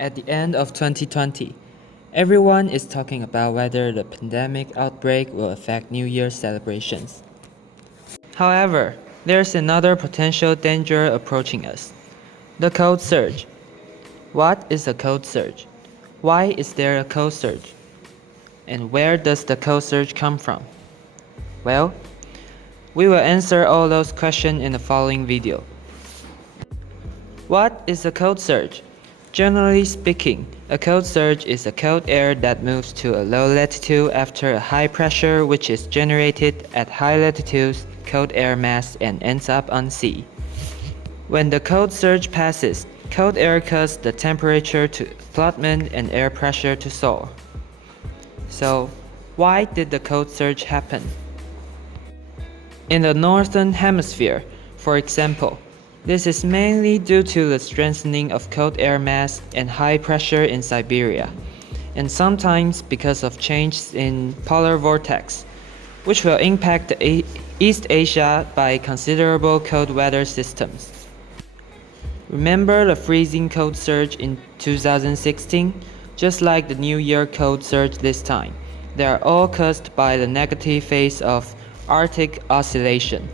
At the end of 2020, everyone is talking about whether the pandemic outbreak will affect New Year's celebrations. However, there's another potential danger approaching us: the code surge. What is a code surge? Why is there a code surge? And where does the code surge come from? Well, we will answer all those questions in the following video. What is a code surge? Generally speaking, a cold surge is a cold air that moves to a low latitude after a high pressure which is generated at high latitudes, cold air mass, and ends up on sea. When the cold surge passes, cold air causes the temperature to plummet and air pressure to soar. So, why did the cold surge happen? In the northern hemisphere, for example, this is mainly due to the strengthening of cold air mass and high pressure in Siberia, and sometimes because of changes in polar vortex, which will impact East Asia by considerable cold weather systems. Remember the freezing cold surge in 2016? Just like the New Year cold surge this time, they are all caused by the negative phase of Arctic oscillation.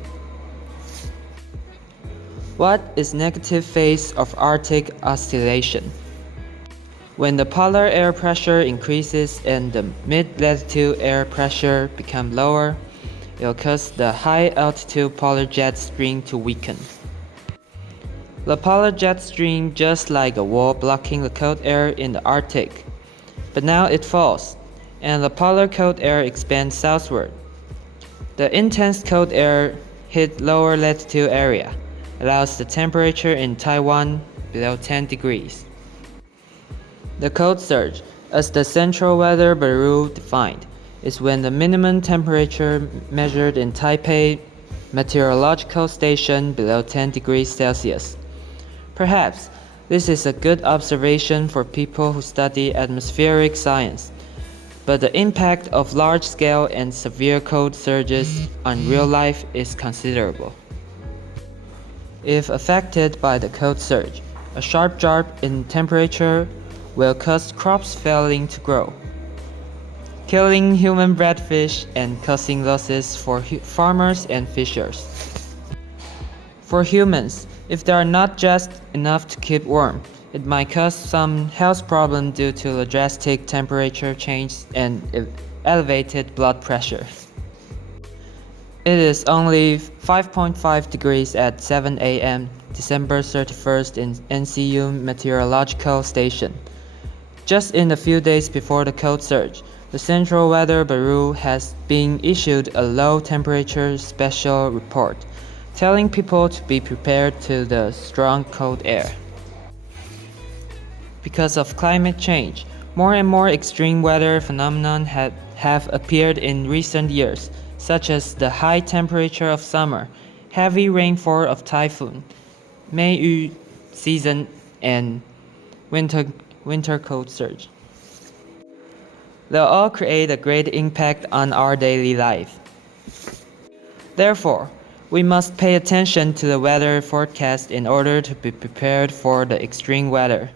What is negative phase of Arctic oscillation? When the polar air pressure increases and the mid-latitude air pressure becomes lower, it will cause the high-altitude polar jet stream to weaken. The polar jet stream just like a wall blocking the cold air in the Arctic, but now it falls, and the polar cold air expands southward. The intense cold air hit lower latitude area, allows the temperature in Taiwan below 10 degrees. The cold surge, as the Central Weather Bureau defined, is when the minimum temperature measured in Taipei Meteorological Station below 10 degrees Celsius. Perhaps this is a good observation for people who study atmospheric science, but the impact of large-scale and severe cold surges on real life is considerable. If affected by the cold surge, a sharp drop in temperature will cause crops failing to grow, killing human-bred fish and causing losses for farmers and fishers. For humans, if they are not just enough to keep warm, it might cause some health problem due to the drastic temperature change and elevated blood pressure. It is only 5.5 degrees at 7 a.m. December 31st in NCU Meteorological Station. Just in the few days before the cold surge, the Central Weather Bureau has been issued a low temperature special report, telling people to be prepared to the strong cold air. Because of climate change, more and more extreme weather phenomena have appeared in recent years, such as the high temperature of summer, heavy rainfall of typhoon, Mei season, and winter cold surge. They'll all create a great impact on our daily life. Therefore, we must pay attention to the weather forecast in order to be prepared for the extreme weather.